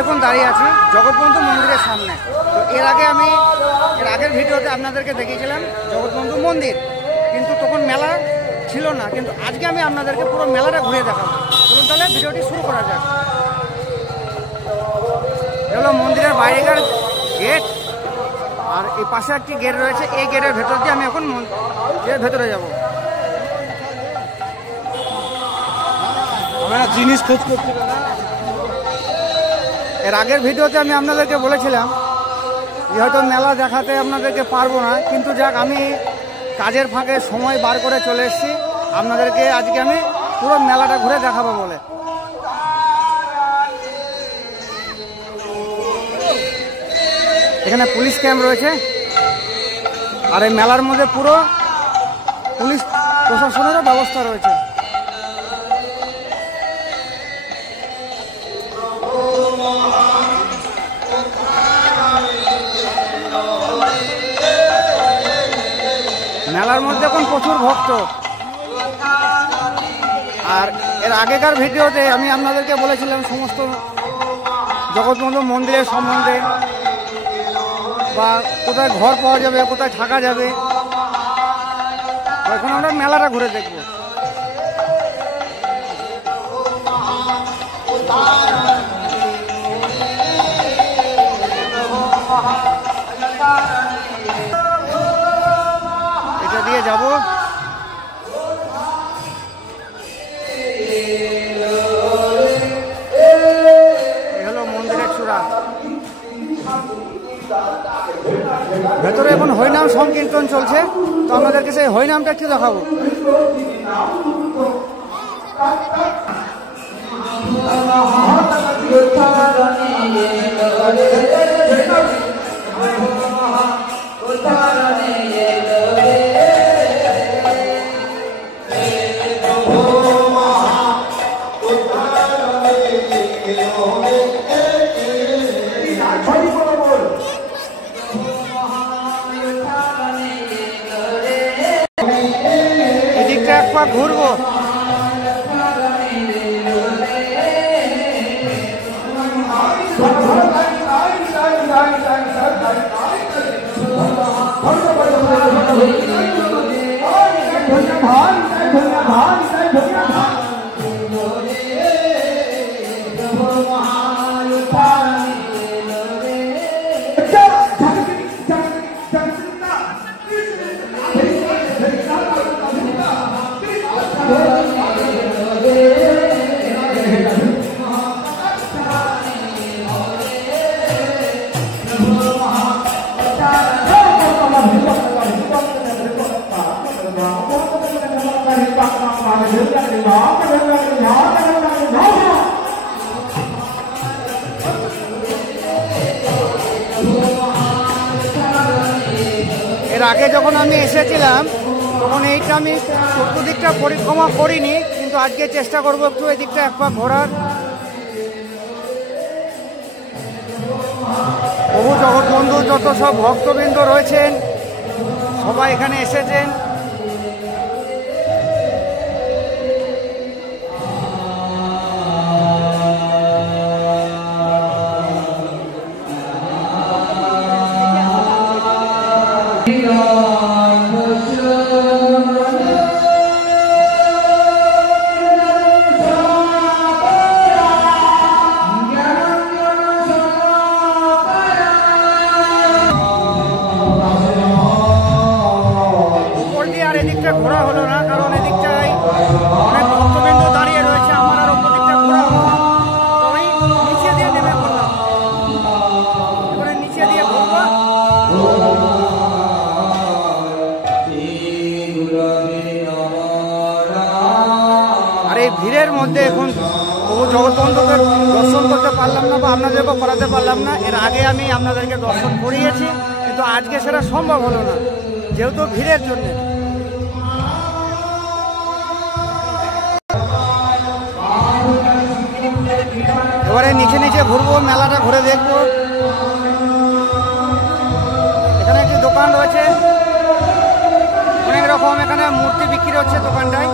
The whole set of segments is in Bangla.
এখন দাঁড়িয়ে আছি জগৎবন্ধু মন্দিরের সামনে। তো এর আগের ভিডিওতে আপনাদেরকে দেখিয়েছিলাম জগৎবন্ধু মন্দির, কিন্তু তখন মেলা ছিল না। কিন্তু আজকে আমি আপনাদেরকে পুরো মেলাটা ঘুরে দেখাবো। চলুন তাহলে ভিডিওটি শুরু করা যাক। হলো মন্দিরের বাইরেকার গেট, আর এই পাশে একটি গেট রয়েছে। এই গেটের ভেতর দিয়ে আমি এখন মন্দিরের ভেতরে যাব। আমরা জিনিস খোঁজ করতে, এর আগের ভিডিওতে আমি আপনাদেরকে বলেছিলাম যে হয়তো মেলা দেখাতে আপনাদেরকে পারবো না, কিন্তু যাক আমি কাজের ফাঁকে সময় বার করে চলে এসেছি আপনাদেরকে আজকে আমি পুরো মেলাটা ঘুরে দেখাবো বলে। এখানে পুলিশ ক্যাম্প রয়েছে, আর এই মেলার মধ্যে পুরো পুলিশ প্রশাসনেরও ব্যবস্থা রয়েছে। মেলার মধ্যে এখন প্রচুর ভক্ত। আর এর আগেকার ভিডিওতে আমি আপনাদেরকে বলেছিলাম সমস্ত জগৎবন্ধু মন্দিরের সম্বন্ধে, বা কোথায় ঘর পাওয়া যাবে, কোথায় থাকা যাবে। এখন আমরা মেলাটা ঘুরে দেখব। এটা দিয়ে যাব। এই হলো মন্দিরের চূড়া। ভেতরে এখন হরিনাম সংকীর্তন চলছে, তো আমাদেরকে সেই হরিনামটা একটু দেখাবো। এদিকটা একবার ঘুরবো। এর আগে যখন আমি এসেছিলাম তখন এইটা আমি চতুর্দিকটা পরিক্রমা করিনি, কিন্তু আজকে চেষ্টা করবো একটু এদিকটা একবার ঘোরার। প্রভু জগৎবন্ধু যত সব ভক্তবৃন্দ রয়েছেন সবাই এখানে এসেছেন। ঘোরা হলো না, কারণ এদিকটাই অনেক ভক্তবৃন্দ দাঁড়িয়ে রয়েছে। আমার আর অন্য দিকটা ঘোরা হলো না, আমি নিচে দিয়ে নেমে পড়লাম। এবারে নিচে দিয়ে ঘুরবো। আর এই ভিড়ের মধ্যে এখন প্রভু জগৎবন্ধুকে দর্শন করতে পারলাম না, বা আপনাদেরকেও করাতে পারলাম না। এর আগে আমি আপনাদেরকে দর্শন করিয়েছি, কিন্তু আজকে সেটা সম্ভব হলো না যেহেতু ভিড়ের জন্য। এবারে নিচে নিচে ঘুরবো, মেলাটা ঘুরে দেখবো। এখানে একটি দোকান রয়েছে, অনেক রকম এখানে মূর্তি বিক্রি হচ্ছে দোকানটায়।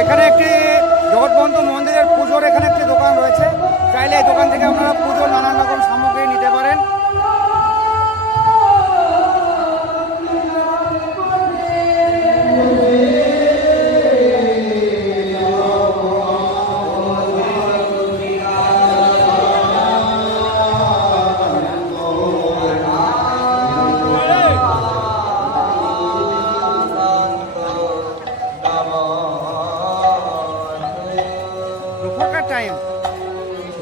এখানে একটি জগৎবন্ধু মন্দিরের পুজোর এখানে একটি দোকান রয়েছে, চাইলে এই দোকান থেকে আপনারা পুজোর নানান রকম সামগ্রী নিতে পারেন। দুপুরকার টাইম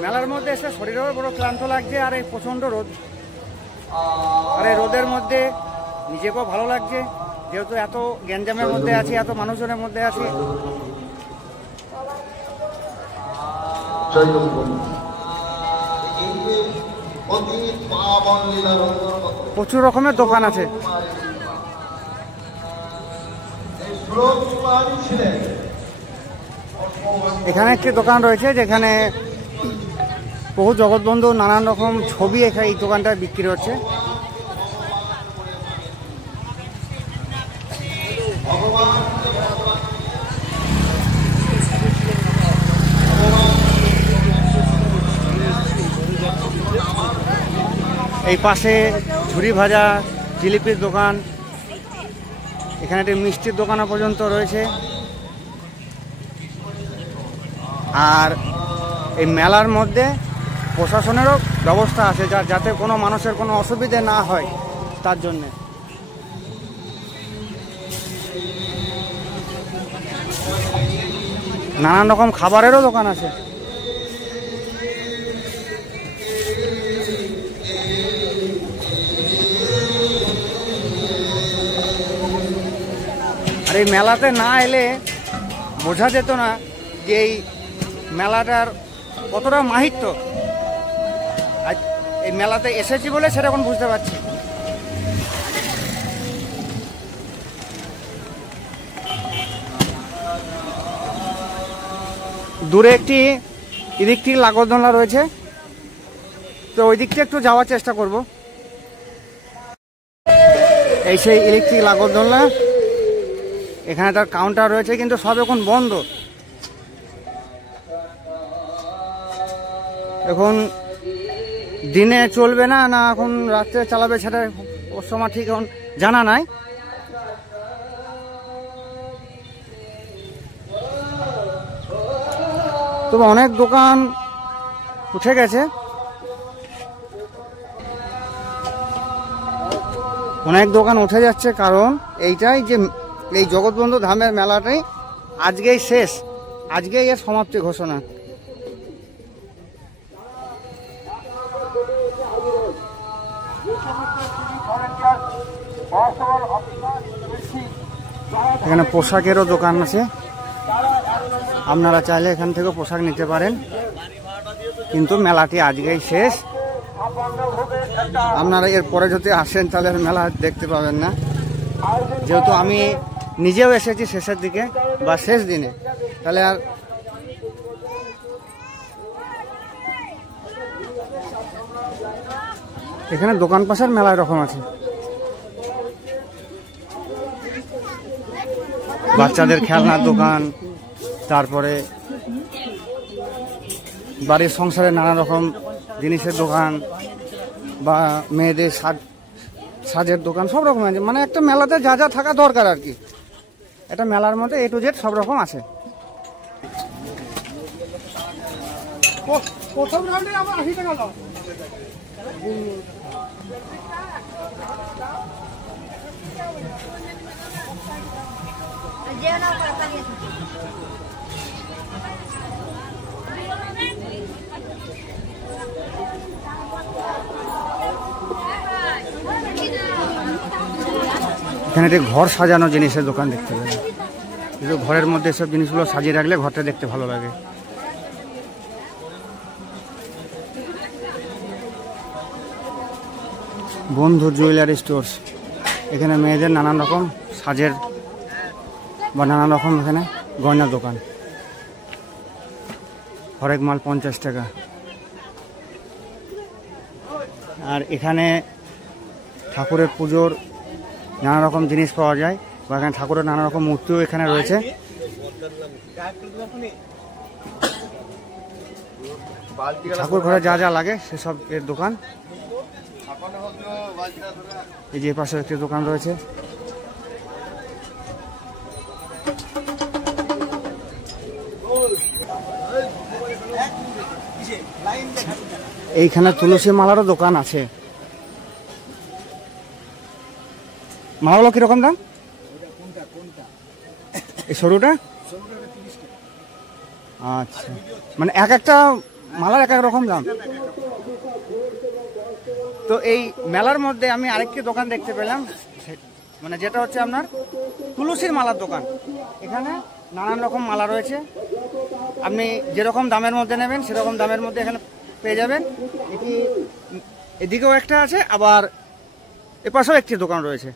মেলার মধ্যে এসে শরীরেও বড় ক্লান্ত লাগছে, আর এই প্রচণ্ড রোদ, আর এই রোদের মধ্যে নিজেকেও ভালো লাগছে, যেহেতু এত গ্যাঞ্জামের মধ্যে আছি, এত মানুষজনের মধ্যে আছি। প্রচুর রকমের দোকান আছে। এখানে একটি দোকান রয়েছে যেখানে বহু জগৎবন্ধু নানান রকম ছবি এখানে এই দোকানটায় বিক্রি হচ্ছে। এই পাশে ঝুরি ভাজা জিলিপির দোকান, এখানে একটি মিষ্টির দোকানও পর্যন্ত রয়েছে। আর এই মেলার মধ্যে প্রশাসনেরও ব্যবস্থা আছে, যাতে কোনো মানুষের কোনো অসুবিধে না হয় তার জন্যে। নানান রকম খাবারেরও দোকান আছে। আর এই মেলাতে না এলে বোঝা যেত না যে এই মেলাটার কতটা মাহিত্য। আজ এই মেলাতে এসেছি বলে সেটা এখন বুঝতে পারছি। দূরে একটি ইলেকট্রিক নাগরদোলনা রয়েছে, তো ওই দিকটা একটু যাওয়ার চেষ্টা করব। এই সেই ইলেকট্রিক নাগরদোলনা, এখানে তার কাউন্টার রয়েছে, কিন্তু সব এখন বন্ধ। এখন দিনে চলবে না না এখন রাত্রে চালাবে সেটা ওর সময় ঠিক এখন জানা নাই। তবে অনেক দোকান উঠে গেছে, অনেক দোকান উঠে যাচ্ছে, কারণ এইটাই যে এই জগৎবন্ধু ধামের মেলাটাই আজকেই শেষ, আজকেই এর সমাপ্তি ঘোষণা। এখানে পোশাকেরও দোকান আছে, আপনারা চাইলে এখান থেকে পোশাক নিতে পারেন, কিন্তু মেলাটি আজকেই শেষ। আপনারা এরপরে যদি আসেন তাহলে মেলা দেখতে পাবেন না, যেহেতু আমি নিজেও এসেছি শেষের দিকে বা শেষ দিনে, তাহলে আর এখানে দোকান পাশের মেলা এরকম আছে। বাচ্চাদের খেলনার দোকান, তারপরে বাড়ির সংসারে নানা রকম জিনিসের দোকান, বা মেয়েদের সাজের দোকান, সব রকম আছে। মানে একটা মেলাতে যা যা থাকা দরকার আর কি, একটা মেলার মধ্যে এ টু জেড সব রকম আছে। প্রথম রাউন্ডে আমার 80 টাকা দাও। এখানে একটি ঘর সাজানো জিনিসের দোকান দেখতে পাবেন, কিন্তু ঘরের মধ্যে সব জিনিসগুলো সাজিয়ে রাখলে ঘরটা দেখতে ভালো লাগে। বন্ধু জুয়েলারি স্টোর্স, এখানে মেয়েদের নানান রকম সাজের বা নানান রকম এখানে গয়নার দোকান। হরেক মাল 50 টাকা। আর এখানে ঠাকুরের পুজোর নানা রকম জিনিস পাওয়া যায়, বা এখানে ঠাকুরের নানা রকম মূর্তিও এখানে রয়েছে। ঠাকুর ঘরে যা যা লাগে সেসব এর দোকান। এই যে পাশে একটি দোকান রয়েছে। এইখানে তুলসী মালারও দোকান আছে। মালাগুলো কিরকম দাম? এই সরুটা? আচ্ছা, মানে এক একটা মালার এক এক রকম দাম। তো এই মেলার মধ্যে আমি আরেকটি দোকান দেখতে পেলাম, মানে যেটা হচ্ছে আপনার তুলসীর মালার দোকান। এখানে নানান রকম মালা রয়েছে, আপনি যেরকম দামের মধ্যে নেবেন সেরকম দামের মধ্যে এখানে পেয়ে যাবেন। এটি এদিকেও একটা আছে, আবার এপাশেও একটি দোকান রয়েছে।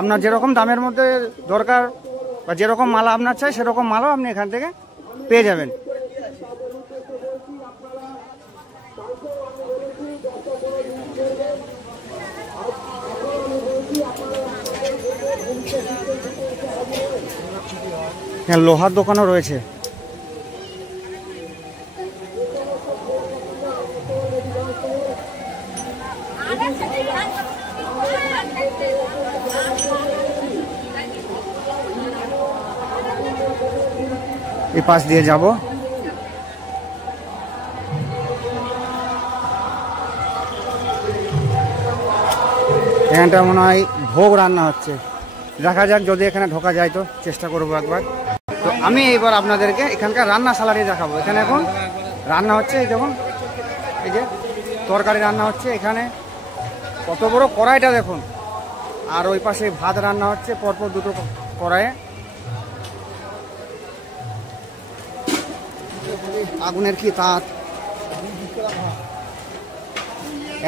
আপনার যেরকম দামের মধ্যে দরকার বা যেরকম মালা আপনার চাই সেরকম মালাও আপনি এখান থেকে পেয়ে যাবেন। হ্যাঁ, লোহার দোকানও রয়েছে। এই পাশ দিয়ে যাব। এখানটা মনে হয় ভোগ রান্না হচ্ছে, দেখা যাক যদি এখানে ঢোকা যায় তো চেষ্টা করবো একবার। তো আমি এইবার আপনাদেরকে এখানকার রান্নাশালাটি দেখাবো। এখানে এখন রান্না হচ্ছে, এই দেখুন, এই যে তরকারি রান্না হচ্ছে। এখানে কত বড় কড়াইটা দেখুন, আর ওই পাশে ভাত রান্না হচ্ছে পরপর দুটো কড়াইয়ে। আগুনের কি তাপ!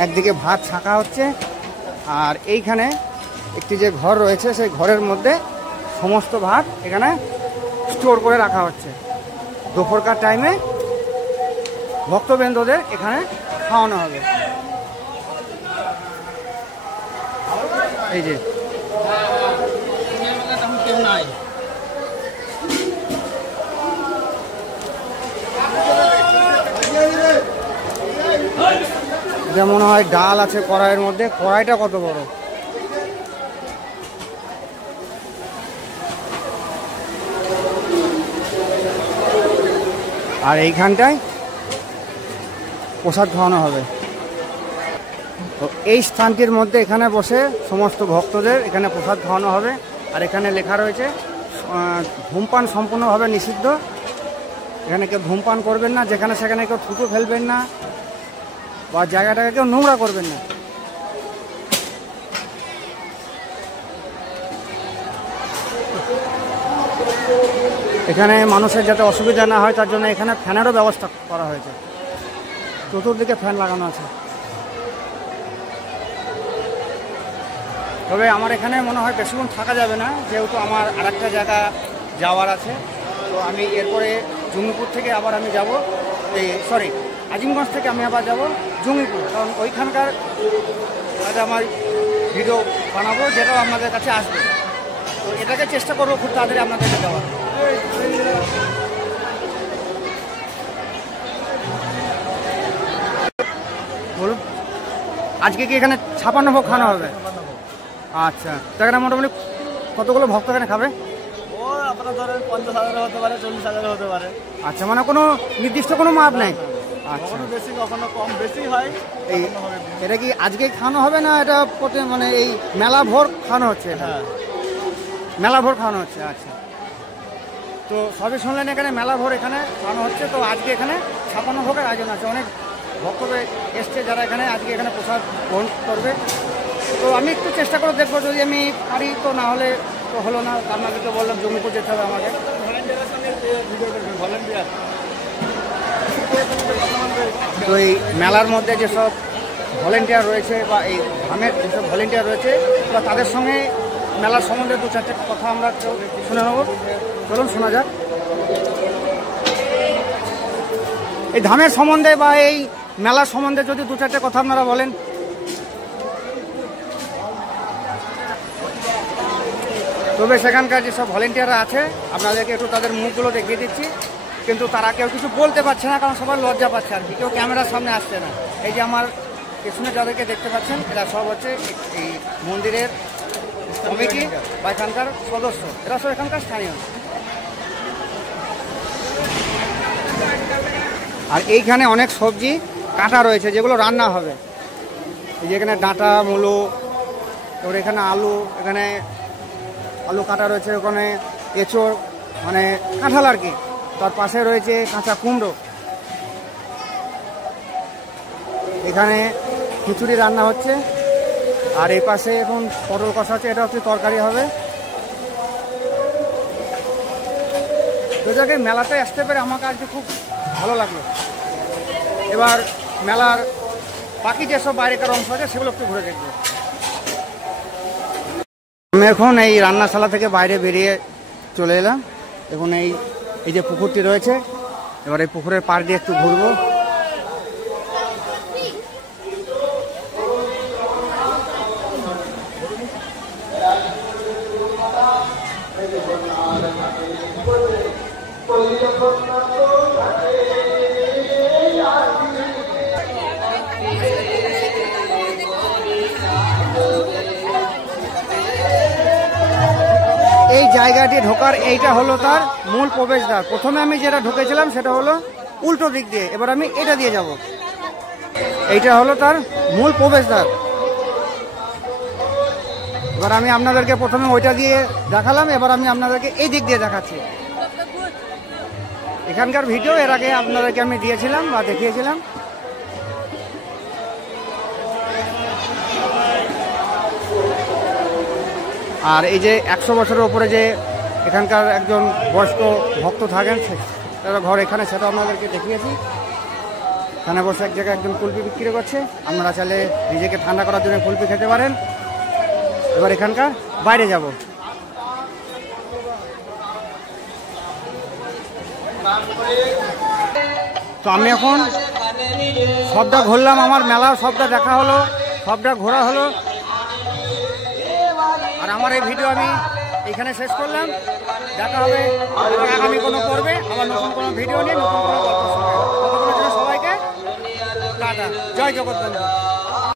একদিকে ভাত ছাঁকা হচ্ছে, আর এইখানে একটি যে ঘর রয়েছে সেই ঘরের মধ্যে সমস্ত ভাত এখানে স্টোর করে রাখা হচ্ছে। দুপুরকার টাইমে ভক্তবৃন্দদের এখানে খাওয়ানো হবে। এই যে এটা মনে হয় ডাল আছে কড়াইয়ের মধ্যে। কড়াইটা কত বড়! আর এইখানটায় প্রসাদ খাওয়ানো হবে। তো এই স্থানটির মধ্যে এখানে বসে সমস্ত ভক্তদের এখানে প্রসাদ খাওয়ানো হবে। আর এখানে লেখা রয়েছে ধূমপান সম্পূর্ণভাবে নিষিদ্ধ। এখানে কেউ ধূমপান করবেন না, যেখানে সেখানে কেউ থুতু ফেলবেন না, বা জায়গাটাকে কেউ নোংরা করবেন না। এখানে মানুষের যাতে অসুবিধা না হয় তার জন্য এখানে ফ্যানেরও ব্যবস্থা করা হয়েছে। চতুর্দিকে ফ্যান লাগানো আছে। তবে আমার এখানে মনে হয় বেশিক্ষণ থাকা যাবে না, যেহেতু আমার আরেকটা জায়গা যাওয়ার আছে। তো আমি এরপরে জঙ্গিপুর থেকে আবার আমি যাব, আজিমগঞ্জ থেকে আমি আবার যাব জঙ্গিপুর, কারণ ওইখানকার একটা আমার ভিডিও বানাবো যেটাও আপনাদের কাছে আসবে। তো এটাকে চেষ্টা করবো খুব তাড়াতাড়ি আপনাদেরকে দেওয়ার। বলুন, আজকে কি এখানে 56 ভোগ খাওয়ানো হবে? আচ্ছা, তো এখানে মোটামুটি কতগুলো ভক্ত এখানে খাবে? ও আপনার ধরেন 50,000 হতে পারে, 40,000 হতে পারে। আচ্ছা, মানে কোনো নির্দিষ্ট কোনো মাপ নেই? আচ্ছা, কখনো বেশি কখনো কম, বেশি হয়। এই এটা কি আজকে খাওয়ানো হবে না এটা মানে এই মেলা ভোর খাওয়ানো হচ্ছে? হ্যাঁ, মেলা ভোর খাওয়ানো হচ্ছে। আচ্ছা, তো সবই শুনলেন এখানে মেলা ভোর এখানে খাওয়ানো হচ্ছে। তো আজকে এখানে 56 ভোগের আয়োজন আছে। অনেক ভক্তরা এসছে যারা এখানে আজকে এখানে প্রসাদ গ্রহণ করবে। তো আমি একটু চেষ্টা করে দেখবো, যদি আমি পারি তো, না হলে তো হলো না। আপনাকে তো বললাম জঙ্গিপুর যেতে হবে আমাকে। ভলেন্টিয়ারের সঙ্গে ভিডিও করবেন, ভলেন্টিয়ার। তো এই মেলার মধ্যে যেসব ভলেন্টিয়ার রয়েছে বা এই ধামের যেসব ভলেন্টিয়ার রয়েছে, বা তাদের সঙ্গে মেলার সম্বন্ধে দু চারটে কথা আমরা শুনে নেব। চলুন শোনা যাক। এই ধামের সম্বন্ধে বা এই মেলা সম্বন্ধে যদি দু চারটে কথা আপনারা বলেন। তবে সেখানকার যেসব ভলেন্টিয়াররা আছে আপনাদেরকে একটু তাদের মুখগুলো দেখিয়ে দিচ্ছি, কিন্তু তারা কেউ কিছু বলতে পারছে না, কারণ সবাই লজ্জা পাচ্ছে আর কি, কেউ ক্যামেরার সামনে আসছে না। এই যে আমার পেছনে যাদেরকে দেখতে পাচ্ছেন এরা সব হচ্ছে এই মন্দিরের কমিটি বা এখানকার সদস্য, এরা সব এখানকার স্থানীয়। আর এইখানে অনেক সবজি কাটা রয়েছে যেগুলো রান্না হবে। এই যে এখানে ডাঁটা, মূলো, তারপরে এখানে আলু, এখানে আলু কাটা রয়েছে, ওখানে এঁচোড় মানে কাঁঠাল আর কি, তার পাশে রয়েছে কাঁচা কুমড়ো, এখানে খিচুড়ি রান্না হচ্ছে, আর এই পাশে এখন পটল কষা হচ্ছে, এটা হচ্ছে তরকারি হবে। তো জায়গায় মেলাটায় আসতে পেরে আমাকে আজকে খুব ভালো লাগলো। এবার মেলার বাকি যেসব বাইরেকার অংশ আছে সেগুলো একটু ঘুরে দেখবো। আমি এখন এই রান্নাশালা থেকে বাইরে বেরিয়ে চলে এলাম। এখন এই যে পুকুরটি রয়েছে, এবার এই পুকুরের পাড় দিয়ে একটু ঘুরবো। এই জায়গাটি ঢোকার এইটা হলো তার মূল প্রবেশদ্বার। প্রথমে আমি যেটা ঢুকেছিলাম সেটা হলো উল্টো দিক দিয়ে, এবার আমি এটা দিয়ে যাব। এইটা হলো তার মূল প্রবেশদ্বার। এবার আমি আপনাদেরকে প্রথমে ওইটা দিয়ে দেখালাম, এবার আমি আপনাদেরকে এই দিক দিয়ে দেখাচ্ছি। এখানকার ভিডিও এর আগে আপনাদেরকে আমি দিয়েছিলাম বা দেখিয়েছিলাম। আর এই যে 100 বছরের ওপরে যে এখানকার একজন বয়স্ক ভক্ত থাকেন, তারা ঘর এখানে, সেটা আপনাদেরকে দেখিয়েছি। এখানে বসে এক জায়গায় একজন কুলপি বিক্রি করছে, আপনারা চাইলে নিজেকে ঠান্ডা করার জন্য কুলপি খেতে পারেন। এবার এখানকার বাইরে যাব। তো আমি এখন সবটা ঘুরলাম, আমার মেলা সবটা দেখা হলো, সবটা ঘোরা হলো। আর আমার এই ভিডিও আমি এখানে শেষ করলাম। দেখা হবে আগামী কোনো পর্বে, আবার নতুন কোনো ভিডিও নিয়ে, নতুন কোনো গল্প শুনবে। ততক্ষণের জন্য সবাইকে টাটা, জয় জগৎবন্ধু।